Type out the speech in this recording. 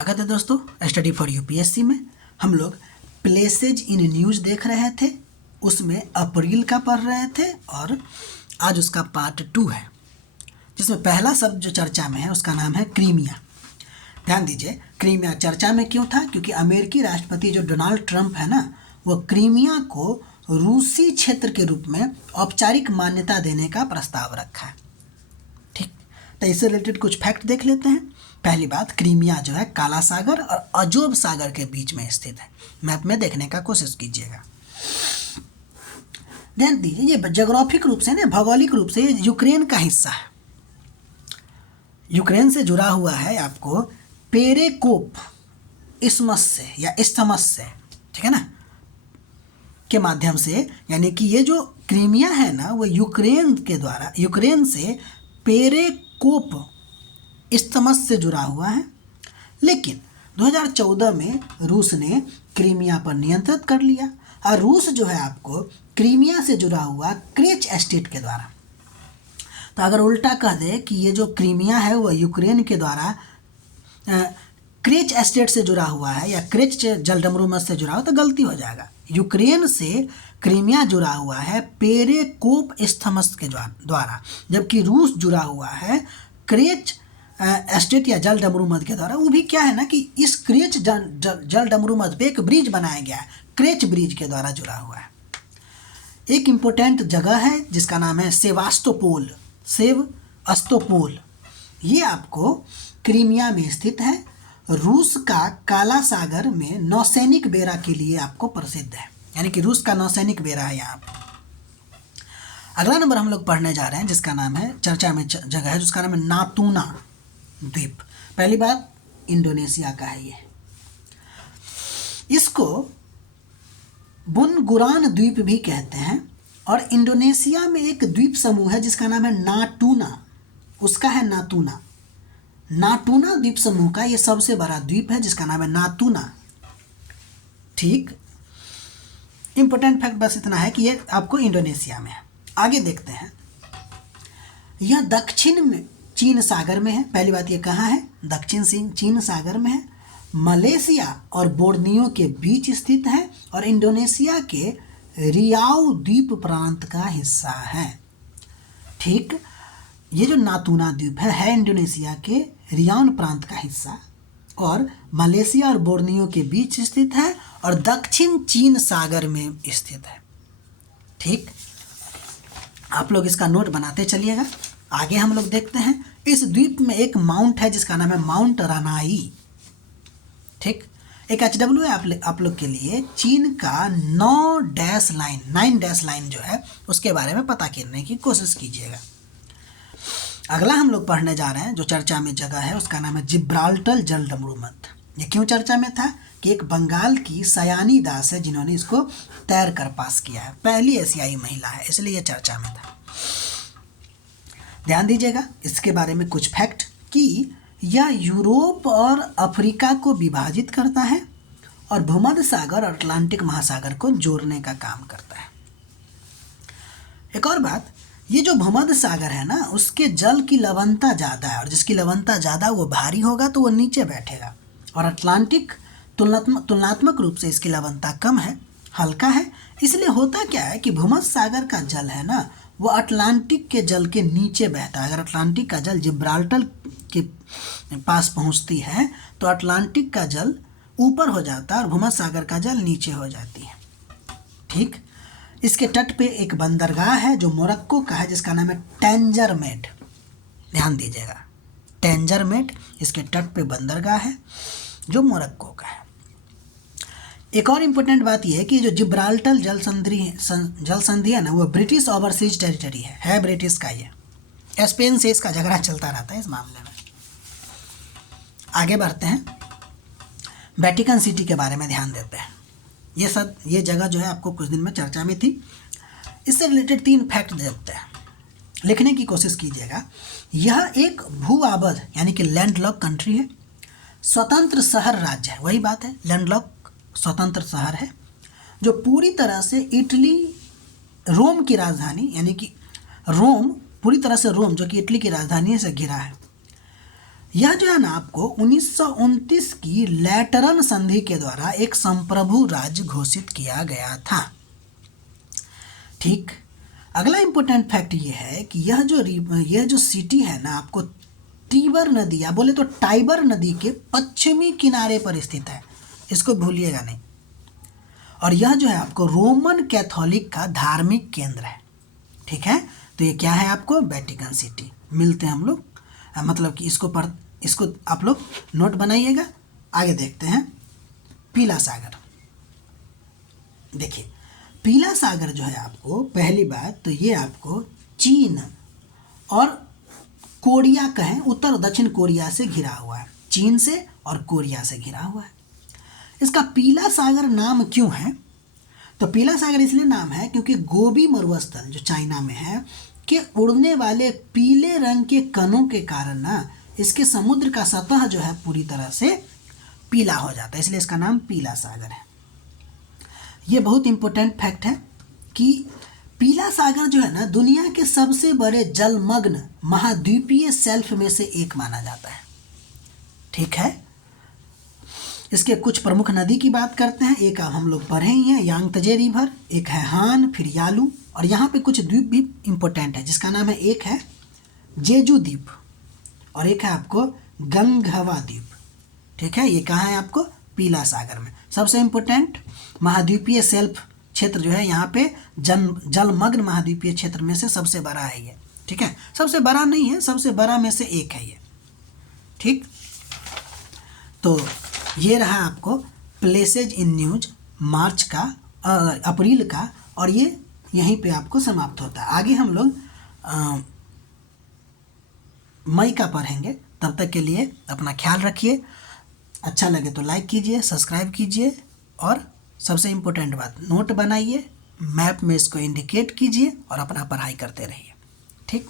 स्वागत है दोस्तों स्टडी फॉर यूपीएससी में। हम लोग प्लेसेज इन न्यूज़ देख रहे थे, उसमें अप्रैल का पढ़ रहे थे और आज उसका पार्ट 2 है, जिसमें पहला शब्द जो चर्चा में है उसका नाम है क्रीमिया। ध्यान दीजिए, क्रीमिया चर्चा में क्यों था? क्योंकि अमेरिकी राष्ट्रपति जो डोनाल्ड ट्रंप है ना, वो क्रीमिया को रूसी क्षेत्र के रूप में औपचारिक मान्यता देने का प्रस्ताव रखा है। ठीक, तो इससे रिलेटेड कुछ फैक्ट देख लेते हैं। पहली बात, क्रीमिया जो है काला सागर और अजोब सागर के बीच में स्थित है। मैप में देखने का कोशिश कीजिएगा। ध्यान दीजिए, ये ज्योग्राफिक रूप से ना, भौगोलिक रूप से यूक्रेन का हिस्सा है। यूक्रेन से जुड़ा हुआ है आपको पेरेकोप इस्मस से या इस्थमस से, ठीक है ना, के माध्यम से। यानी कि ये जो क्रीमिया है ना, वो यूक्रेन से पेरेकोप इस्थमस से जुड़ा हुआ है। लेकिन 2014 में रूस ने क्रीमिया पर नियंत्रित कर लिया और रूस जो है आपको क्रीमिया से जुड़ा हुआ क्रेच स्टेट के द्वारा। तो अगर उल्टा कह दे कि ये जो क्रीमिया है वो यूक्रेन के द्वारा क्रेच स्टेट से जुड़ा हुआ है या क्रेच जलडमरूमत से जुड़ा हुआ, तो गलती हो जाएगा। यूक्रेन से क्रीमिया जुड़ा हुआ है पेरेकोप इस्थमस के द्वारा, जबकि रूस जुड़ा हुआ है क्रेच स्टेट या जल डमरूमत के द्वारा। वो भी क्या है ना कि इस क्रेच जल डमरूमत पे एक ब्रिज बनाया गया है, क्रेच ब्रिज के द्वारा जुड़ा हुआ है। एक इम्पोर्टेंट जगह है जिसका नाम है सेवास्तोपोल। ये आपको क्रीमिया में स्थित है। रूस का काला सागर में नौसैनिक बेड़ा के लिए आपको प्रसिद्ध है, यानी कि रूस का नौसैनिक बेड़ा है यहाँ पर। अगला नंबर हम लोग पढ़ने जा रहे हैं जिसका नाम है, चर्चा में जगह है जिसका नाम है नातूना द्वीप। पहली बात, इंडोनेशिया का है ये। इसको बुनगुरान द्वीप भी कहते हैं। और इंडोनेशिया में एक द्वीप समूह है जिसका नाम है नाटूना, उसका है नातूना। नाटूना द्वीप समूह का ये सबसे बड़ा द्वीप है जिसका नाम है नातूना। ठीक, इंपॉर्टेंट फैक्ट बस इतना है कि ये आपको इंडोनेशिया में है। आगे देखते हैं, यह दक्षिण में चीन सागर में है। पहली बात, ये कहाँ है? दक्षिण चीन सागर में है। मलेशिया और बोर्नियो के बीच स्थित है और इंडोनेशिया के रियाऊ द्वीप प्रांत का हिस्सा है। ठीक, ये जो नातूना द्वीप है इंडोनेशिया के रियाऊ प्रांत का हिस्सा और मलेशिया और बोर्नियो के बीच स्थित है और दक्षिण चीन सागर में स्थित है। ठीक, आप लोग इसका नोट बनाते चलिएगा। आगे हम लोग देखते हैं, इस द्वीप में एक माउंट है जिसका नाम है माउंट रानाई। ठीक, एक HW है आप लोग के लिए। चीन का 9 डैश लाइन जो है उसके बारे में पता करने की कोशिश कीजिएगा। अगला हम लोग पढ़ने जा रहे हैं जो चर्चा में जगह है, उसका नाम है जिब्राल्टर जलडमरूमत। ये क्यों चर्चा में था? कि एक बंगाल की सयानी दास है जिन्होंने इसको तैर कर पास किया है, पहली एशियाई महिला है, इसलिए ये चर्चा में था। ध्यान दीजिएगा इसके बारे में कुछ फैक्ट कि यह यूरोप और अफ्रीका को विभाजित करता है और भूमध्य सागर और अटलांटिक महासागर को जोड़ने का काम करता है। एक और बात, ये जो भूमध्य सागर है ना, उसके जल की लवणता ज़्यादा है और जिसकी लवणता ज़्यादा वो भारी होगा तो वो नीचे बैठेगा। और अटलांटिक तुलनात्मक रूप से इसकी लवणता कम है, हल्का है। इसलिए होता क्या है कि भूमध्य सागर का जल है ना, वो अटलांटिक के जल के नीचे बहता है। अगर अटलांटिक का जल जिब्राल्टर के पास पहुंचती है तो अटलांटिक का जल ऊपर हो जाता है और भूमध्य सागर का जल नीचे हो जाती है। ठीक, इसके तट पे एक बंदरगाह है जो मोरक्को का है जिसका नाम है टेंजरमेट। ध्यान दीजिएगा, टेंजरमेट इसके तट पे बंदरगाह है जो मोरक्को का है। एक और इम्पोर्टेंट बात यह है कि जो जिब्राल्टर जल संधि है ना, वो ब्रिटिश ओवरसीज टेरिटरी है ब्रिटिश का। ये स्पेन से इसका झगड़ा चलता रहता है इस मामले में। आगे बढ़ते हैं, वेटिकन सिटी के बारे में ध्यान देते हैं। ये जगह जो है आपको कुछ दिन में चर्चा में थी। इससे रिलेटेड 3 फैक्ट देते हैं, लिखने की कोशिश कीजिएगा। यह एक भू आबद्ध यानी कि लैंडलॉक कंट्री है। स्वतंत्र शहर राज्य है, वही बात है, लैंडलॉक स्वतंत्र शहर है जो पूरी तरह से रोम की राजधानी, यानी कि रोम, पूरी तरह से रोम जो कि इटली की राजधानी से घिरा है। यह जो है ना आपको 1929 की लैटरन संधि के द्वारा एक संप्रभु राज्य घोषित किया गया था। ठीक, अगला इंपॉर्टेंट फैक्ट ये है कि यह जो सिटी है ना आपको तीबर नदी या बोले तो टाइबर नदी के पश्चिमी किनारे पर स्थित है, इसको भूलिएगा नहीं। और यह जो है आपको रोमन कैथोलिक का धार्मिक केंद्र है। ठीक है, तो ये क्या है आपको वेटिकन सिटी। मिलते हैं हम लोग, मतलब कि इसको आप लोग नोट बनाइएगा। आगे देखते हैं पीला सागर। देखिए पीला सागर जो है आपको, पहली बात तो ये आपको चीन और कोरिया कहें, उत्तर और दक्षिण कोरिया से घिरा हुआ है, चीन से और कोरिया से घिरा हुआ है। इसका पीला सागर नाम क्यों है? तो पीला सागर इसलिए नाम है क्योंकि गोबी मरुस्थल जो चाइना में है के उड़ने वाले पीले रंग के कणों के कारण ना इसके समुद्र का सतह जो है पूरी तरह से पीला हो जाता है, इसलिए इसका नाम पीला सागर है। ये बहुत इंपॉर्टेंट फैक्ट है कि पीला सागर जो है ना दुनिया के सबसे बड़े जलमग्न महाद्वीपीय शेल्फ में से एक माना जाता है। ठीक है, इसके कुछ प्रमुख नदी की बात करते हैं। एक हम लोग पढ़े ही हैं, यांगत्जे रिवर, एक है हान, फिर यालू, और यहाँ पे कुछ द्वीप भी इम्पोर्टेंट है जिसका नाम है, एक है जेजू द्वीप और एक है आपको गंगहवा द्वीप। ठीक है, ये कहाँ है आपको? पीला सागर में। सबसे इम्पोर्टेंट महाद्वीपीय शेल्फ क्षेत्र जो है यहाँ पे जलमग्न महाद्वीपीय क्षेत्र में से सबसे बड़ा है ये। ठीक है, सबसे बड़ा नहीं है, सबसे बड़ा में से एक है ये। ठीक, तो ये रहा आपको प्लेसेज इन न्यूज मार्च का अप्रैल का, और ये यहीं पे आपको समाप्त होता है। आगे हम लोग मई का पढ़ेंगे। तब तक के लिए अपना ख्याल रखिए। अच्छा लगे तो लाइक कीजिए, सब्सक्राइब कीजिए, और सबसे इम्पोर्टेंट बात नोट बनाइए, मैप में इसको इंडिकेट कीजिए और अपना पढ़ाई करते रहिए। ठीक।